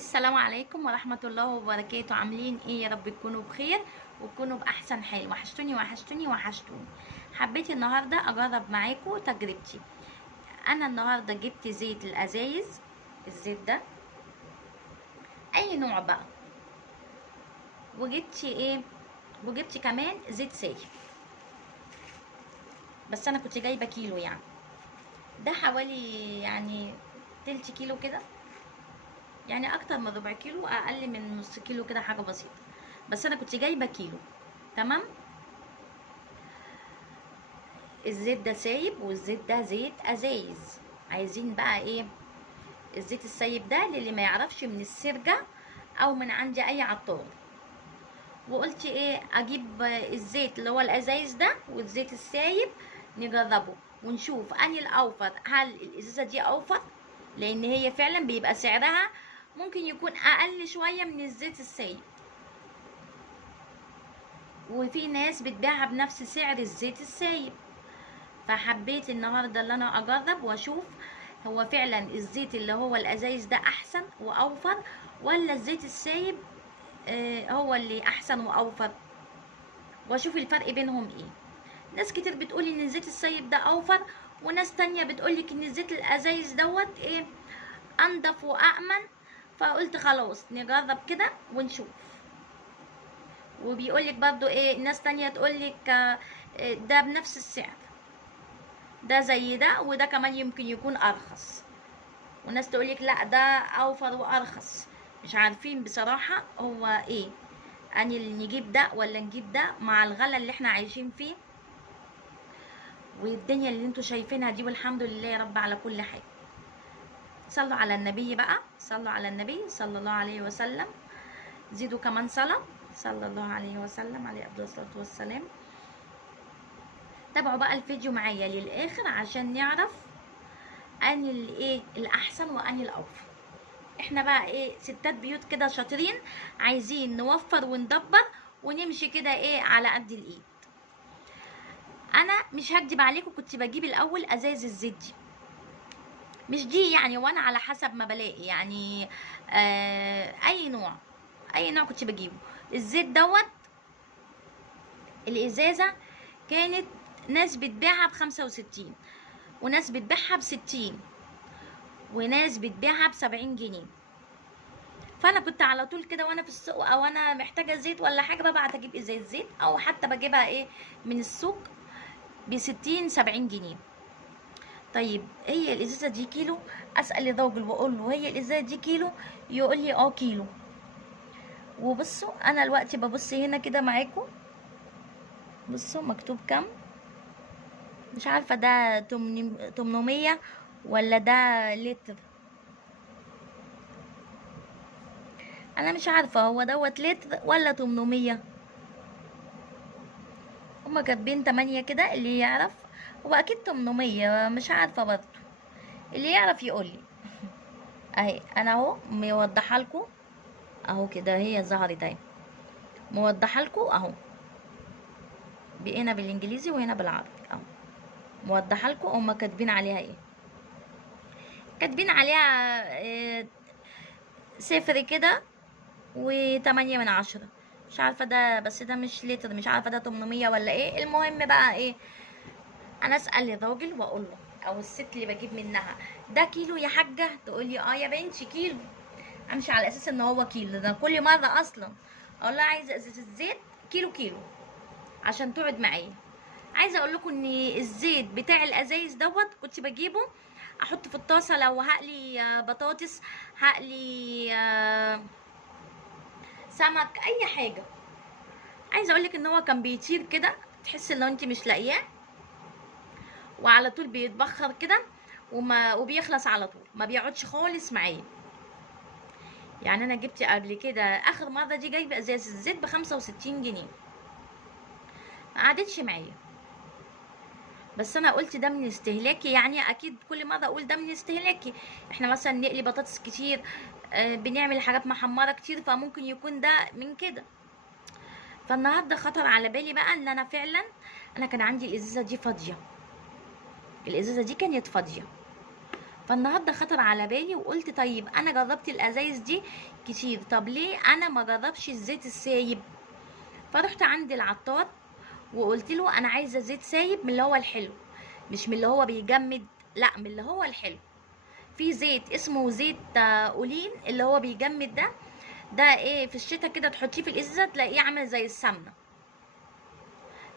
السلام عليكم ورحمة الله وبركاته. عاملين ايه؟ يا رب تكونوا بخير وتكونوا بأحسن حال. وحشتوني وحشتوني وحشتوني. حبيت النهاردة أجرب معاكم تجربتي. أنا النهاردة جبت زيت الأزايز، الزيت ده أي نوع بقى، وجبت ايه، وجبت كمان زيت سايب، بس أنا كنت جايبة كيلو يعني. ده حوالي يعني تلت كيلو كده، يعني اكتر من ربع كيلو، اقل من نص كيلو كده، حاجه بسيطه، بس انا كنت جايبه كيلو. تمام. الزيت ده سايب والزيت ده زيت ازايز. عايزين بقى ايه؟ الزيت السايب ده للي ما يعرفش، من السرجة او من عندي اي عطار. وقلت ايه، اجيب الزيت اللي هو الازايز ده والزيت السايب، نجربه ونشوف اني الاوفر. هل الازازه دي اوفر؟ لان هي فعلا بيبقى سعرها ممكن يكون اقل شويه من الزيت السايب، وفي ناس بتبيعها بنفس سعر الزيت السايب. فحبيت النهارده اللي انا اجرب واشوف هو فعلا الزيت اللي هو الازايز ده احسن واوفر، ولا الزيت السايب هو اللي احسن واوفر، واشوف الفرق بينهم ايه. ناس كتير بتقول ان الزيت السايب ده اوفر، وناس تانية بتقولك ان الزيت الازايز دوت ايه، انضف وامن. فقلت خلاص نجرب كده ونشوف. وبيقولك برضو ايه، ناس تانية تقولك ده بنفس السعر، ده زي ده، وده كمان يمكن يكون ارخص. وناس تقولك لا ده اوفر وارخص. مش عارفين بصراحة هو ايه، اني اللي نجيب ده ولا نجيب ده مع الغلا اللي احنا عايشين فيه والدنيا اللي انتوا شايفينها دي. والحمد لله يا رب على كل حاجة. صلوا على النبي بقى، صلوا على النبي صلى الله عليه وسلم. زيدوا كمان صلاة، صلى الله عليه وسلم، عليه افضل الصلاة والسلام. تابعوا بقى الفيديو معايا للاخر عشان نعرف اني الايه الاحسن واني الاوفر. احنا بقى ايه، ستات بيوت كده شاطرين، عايزين نوفر وندبر ونمشي كده ايه على قد الايد. انا مش هكدب عليكم، كنت بجيب الاول ازايز الزيت دي، مش دي يعني، وانا على حسب ما بلاقي يعني. اي نوع، اي نوع كنت بجيبه. الزيت دوت الازازه كانت ناس بتبيعها ب65، وناس بتبيعها ب60، وناس بتبيعها ب70 جنيه. فانا كنت على طول كده وانا في السوق، او انا محتاجه زيت ولا حاجه، ببعت اجيب ازازه زيت، او حتى بجيبها ايه من السوق ب60 70 جنيه. طيب هي الازازه دي كيلو؟ اسال الراجل واقول له هي الازازه دي كيلو؟ يقول لي اه كيلو. وبصوا انا دلوقتي ببص هنا كده معاكم، بصوا مكتوب كام. مش عارفه ده 800 ولا ده لتر. انا مش عارفه هو دوت لتر ولا 800. هما كاتبين 8 كده، اللي يعرف. هو اكيد 800، مش عارفه برضه، اللي يعرف يقولي. اهي انا اهو موضحه لكم، اهو كده هي ظهرت اهي، موضحه لكم اهو، هنا بالانجليزي وهنا بالعربي اهو. موضحه لكم هما كاتبين عليها ايه. كاتبين عليها صفر كده و8 من 10. مش عارفه ده، بس ده مش لتر، مش عارفه ده 800 ولا ايه. المهم بقى ايه، انا اسال الراجل واقول له، او الست اللي بجيب منها، ده كيلو يا حاجه؟ تقول لي اه يا بنتي كيلو. امشي على اساس ان هو كيلو. ده كل مره اصلا اقول لها عايزه ازازه زيت كيلو كيلو عشان تقعد معايا. عايزه اقول لكم ان الزيت بتاع الازايز دوت كنت بجيبه احط في الطاسه، لو هقلي بطاطس، هقلي سمك، اي حاجه. عايزه اقول لك ان هو كان بيطير كده، تحس ان انت مش لاقياه، وعلى طول بيتبخر كده، وبيخلص على طول، ما بيقعدش خالص معايا. يعني انا جبت قبل كده اخر مره دي جايبه ازاز الزيت ب65 جنيه، ما قعدتش معايا. بس انا قلت ده من استهلاكي، يعني اكيد كل مره اقول ده من استهلاكي. احنا مثلا نقلي بطاطس كتير، بنعمل حاجات محمره كتير، فممكن يكون ده من كده. فالنهارده خطر على بالي بقى ان انا فعلا، انا كان عندي الازازه دي فاضيه، الازازه دي كانت فاضيه. فالنهارده خطر على بالي وقلت طيب انا جربت الازايز دي كتير، طب ليه انا ما جربش الزيت السايب؟ فرحت عند العطار وقلت له انا عايزه زيت سايب من اللي هو الحلو، مش من اللي هو بيجمد، لا من اللي هو الحلو. في زيت اسمه زيت اولين اللي هو بيجمد ده ايه في الشتاء كده تحطيه في الازازه تلاقيه عامل زي السمنه.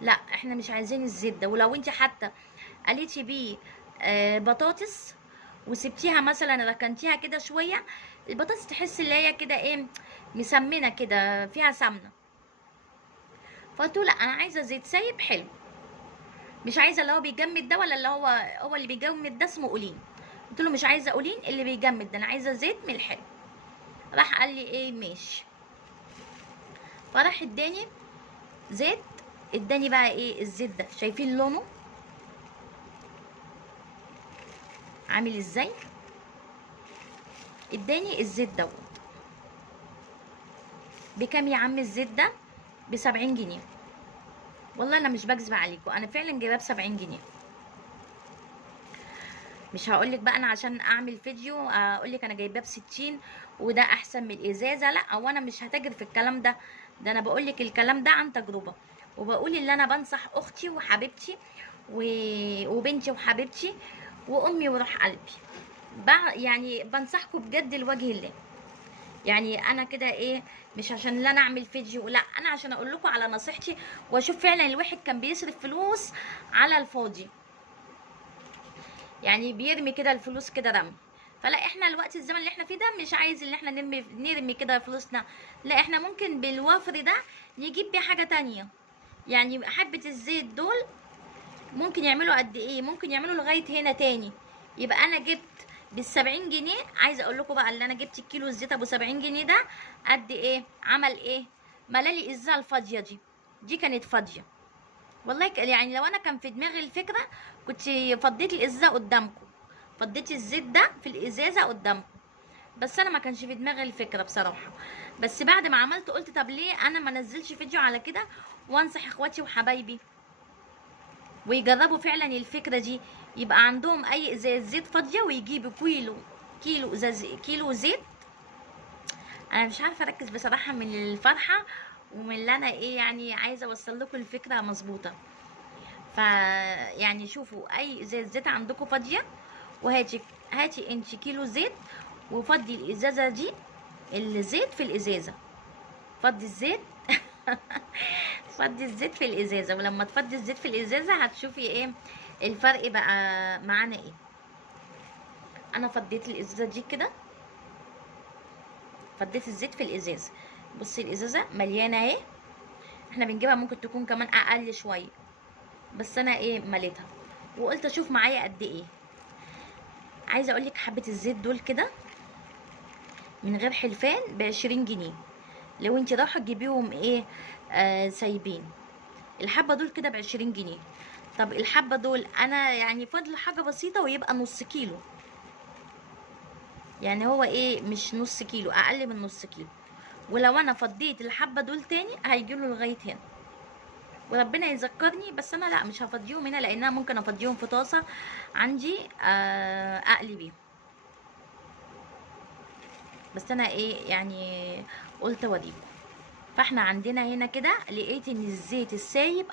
لا احنا مش عايزين الزيت ده. ولو انت حتى قليتي بيه بطاطس وسبتيها مثلا ركنتيها كده شويه، البطاطس تحس اللي هي كده ايه مسمنه كده فيها سمنه. فقلت له لا انا عايزه زيت سايب حلو، مش عايزه اللي هو بيجمد ده ولا اللي هو اللي بيجمد ده اسمه قولين. قلت له مش عايزه قولين اللي بيجمد ده، انا عايزه زيت من الحلو. راح قال لي ايه ماشي. فراح اداني زيت، اداني بقى ايه الزيت ده، شايفين لونه عامل ازاي؟ اداني الزيت دوت بكام يا عم الزيت ده؟ ب70 جنيه. والله انا مش بكذب عليكم، انا فعلا جايباه ب70 جنيه. مش هقولك بقى انا عشان اعمل فيديو اقولك انا جايباه ب60 وده احسن من الازازه، لا او انا مش هتاجر في الكلام ده. ده انا بقولك الكلام ده عن تجربه، وبقول اللي انا بنصح اختي وحبيبتي وبنتي وحبيبتي وامي وروح قلبي. يعني بنصحكم بجد لوجه الله. يعني انا كده ايه، مش عشان لا انا اعمل فيديو، لا انا عشان اقول لكم على نصيحتي واشوف فعلا الواحد كان بيصرف فلوس على الفاضي، يعني بيرمي كده الفلوس كده رمي. فلا احنا الوقت الزمن اللي احنا فيه ده مش عايز ان احنا نرمي كده فلوسنا، لا احنا ممكن بالوفر ده نجيب بيه حاجه تانية. يعني حبه الزيت دول ممكن يعملوا قد ايه؟ ممكن يعملوا لغايه هنا تاني. يبقى انا جبت بال70 جنيه. عايزه اقول لكم بقى اللي انا جبت الكيلو الزيت ابو 70 جنيه ده قد ايه عمل ايه؟ ملالي الازازه الفاضيه دي كانت فاضيه. والله يعني لو انا كان في دماغي الفكره كنت فضيت الازازه قدامكم، فضيت الزيت ده في الازازه قدامكم، بس انا ما كانش في دماغي الفكره بصراحه. بس بعد ما عملت قلت طب ليه انا ما نزلش فيديو على كده وانصح اخواتي وحبايبي ويجربوا فعلا الفكره دي، يبقى عندهم اي ازازه زيت فاضيه ويجيبوا كيلو زيت. انا مش عارفه اركز بصراحه من الفرحه ومن اللي انا ايه يعني عايزه اوصل لكم الفكره مظبوطه. يعني شوفوا اي ازازه زيت عندكم فاضيه هاتي انت كيلو زيت وفضي الازازه دي الزيت في الازازه. فضي الزيت فضي الزيت في الازازه، ولما تفضي الزيت في الازازه هتشوفي ايه الفرق بقى معانا ايه. انا فضيت الازازه دي كده، فضيت الزيت في الازازه. بصي الازازه مليانه اهي، احنا بنجيبها ممكن تكون كمان اقل شويه، بس انا ايه مليتها وقلت اشوف معايا قد ايه. عايزه اقولك حبه الزيت دول كده من غير حلفان ب20 جنيه، لو انت رايحه تجيبيهم ايه سايبين. الحبه دول كده ب20 جنيه. طب الحبه دول انا يعني فاضل حاجه بسيطه ويبقى نص كيلو، يعني هو ايه مش نص كيلو، اقل من نص كيلو. ولو انا فضيت الحبه دول تاني هيجيله لغايه هنا، وربنا يذكرني. بس انا لا مش هفضيهم هنا لانها ممكن افضيهم في طاسه عندي اقلي بيهم. بس انا ايه يعني قلت اوريكم. فاحنا عندنا هنا كده لقيت ان الزيت السايب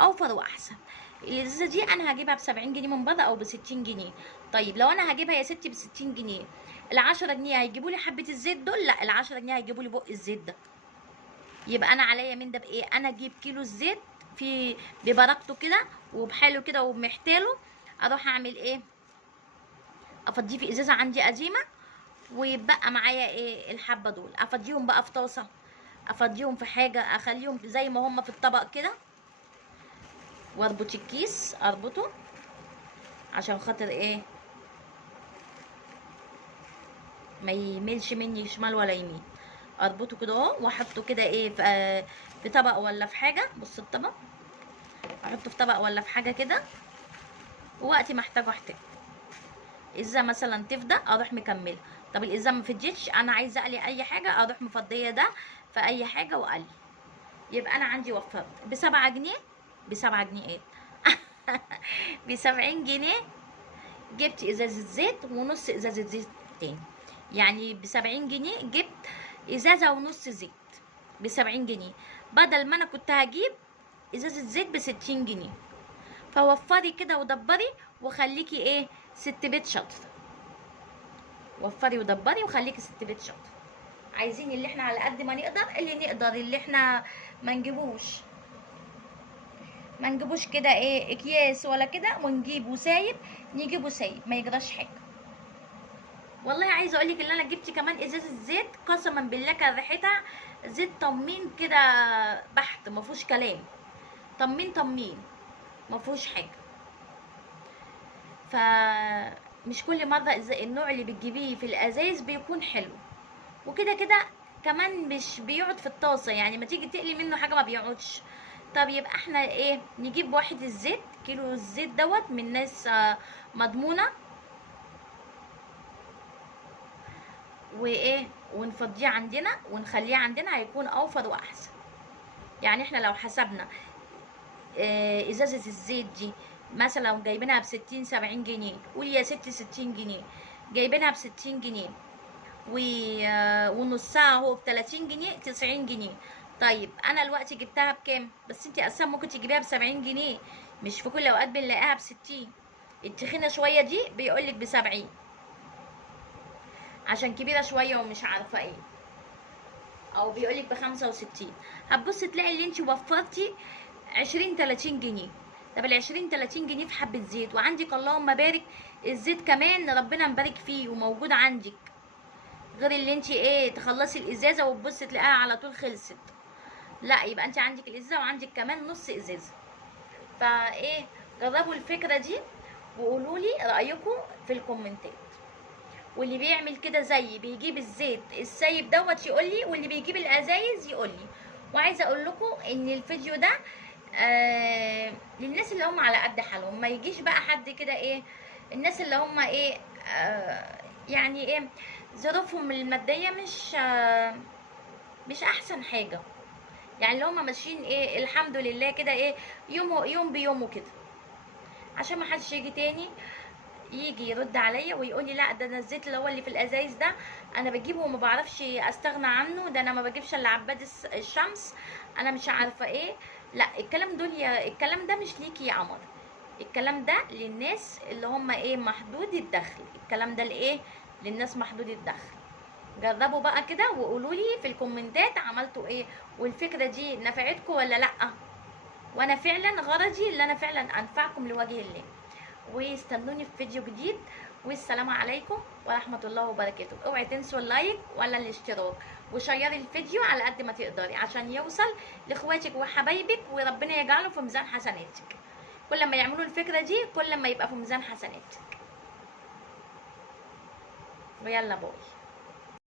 اوفر واحسن. الازازه دي انا هجيبها ب70 جنيه من بره او ب60 جنيه. طيب لو انا هجيبها يا ستي ب60 جنيه، ال10 جنيه هيجيبوا لي حبه الزيت دول؟ لا ال10 جنيه هيجيبوا لي بق الزيت ده. يبقى انا عليا من ده بايه؟ انا اجيب كيلو الزيت في ببركته كده وبحاله كده وبمحتاله، اروح اعمل ايه؟ افضيه في ازازه عندي قديمه، ويبقى معايا ايه الحبه دول افضيهم بقى في طاسه، افضيهم في حاجه، اخليهم زي ما هم في الطبق كده، واربط الكيس اربطه عشان خاطر ايه ما يميلش مني شمال ولا يمين. اربطه كده اهو واحطه كده ايه في طبق ولا في حاجه. بص الطبق احطه في طبق ولا في حاجه كده، ووقت ما احتاج اذا مثلا تفضى اروح مكمله. طب الاذا ما فضيتش انا عايزه اقلي اي حاجه اروح مفضيه ده في اي حاجه واقلي. يبقى انا عندي وفرت ب7 جنيه، ب7 جنيه ايه ب70 جنيه جبت ازازه زيت ونص ازازه زيت تاني، يعني ب70 جنيه جبت ازازه ونص زيت ب70 جنيه، بدل ما انا كنت هجيب ازازه زيت ب60 جنيه. فوفري كده ودبري وخليكي ايه ست بيت شاطره. وفري ودبري وخليكي ست بيت شاطره. عايزين اللي احنا على قد ما نقدر، اللي نقدر اللي احنا ما نجيبوش كده ايه اكياس ولا كده ونجيبه سايب، نجيبه سايب ما يجراش حاجه. والله عايزه اقول لك ان انا جبت كمان ازازه زيت، قسما بالله كان ريحتها زيت طمين كده بحت، ما فيهوش كلام، طمين طمين ما فيهوش حاجه. فمش كل مره النوع اللي بتجيبيه في الازايز بيكون حلو، وكده كده كمان مش بيقعد في الطاسه، يعني ما تيجي تقلي منه حاجه ما بيقعدش. طب يبقى احنا ايه، نجيب واحد الزيت، كيلو الزيت دوت من ناس مضمونه، وايه ونفضيه عندنا ونخليه عندنا، هيكون اوفر واحسن. يعني احنا لو حسبنا ازازه الزيت دي مثلا لو جايبينها ب60 70 جنيه، قول يا ست 60 جنيه، جايبينها ب60 جنيه ونصها اهو ب30 جنيه 90 جنيه. طيب انا دلوقتي جبتها بكام؟ بس انت اصلا ممكن تجيبيها ب70 جنيه، مش في كل الاوقات بنلاقيها ب60. التخينه شويه دي بيقولك ب70 عشان كبيره شويه ومش عارفه ايه، او بيقولك ب65. هتبص تلاقي اللي انت وفرتي 20 30 جنيه. طب ال20 30 جنيه في حبه زيت، وعندك اللهم بارك الزيت كمان ربنا مبارك فيه وموجود عندك، غير اللي انت ايه تخلصي الازازه وتبصي تلاقيها على طول خلصت. لا، يبقى انت عندك الازازه وعندك كمان نص ازازه. فايه، جربوا الفكره دي وقولوا لي رايكم في الكومنتات. واللي بيعمل كده زي بيجيب الزيت السايب دوت يقول لي، واللي بيجيب الازايز يقول لي. وعايزه اقول لكم ان الفيديو ده للناس اللي هم على قد حالهم، ما يجيش بقى حد كده ايه، الناس اللي هم ايه يعني ايه ظروفهم الماديه مش احسن حاجه، يعني اللي هم ماشيين ايه الحمد لله كده ايه يوم بيومه كده، عشان ما حدش يجي تاني يجي يرد عليا ويقول لي لا ده انا الزيت اللي هو اللي في الازايز ده انا بجيبه وما بعرفش استغنى عنه، ده انا ما بجيبش الا عباد الشمس، انا مش عارفه ايه. لا، الكلام ده مش ليكي يا قمر، الكلام ده للناس اللي هم ايه محدود الدخل، الكلام ده لايه للناس محدود الدخل. جربوا بقى كده وقولوا لي في الكومنتات عملتوا ايه، والفكره دي نفعتكم ولا لا، وانا فعلا غرضي اللي انا فعلا انفعكم لوجه الله. واستنوني في فيديو جديد، والسلام عليكم ورحمه الله وبركاته. اوعي تنسوا اللايك ولا الاشتراك، وشيري الفيديو على قد ما تقدري عشان يوصل لاخواتك وحبايبك، وربنا يجعله في ميزان حسناتك. كل ما يعملوا الفكره دي كل ما يبقى في ميزان حسناتك. ويلا باي.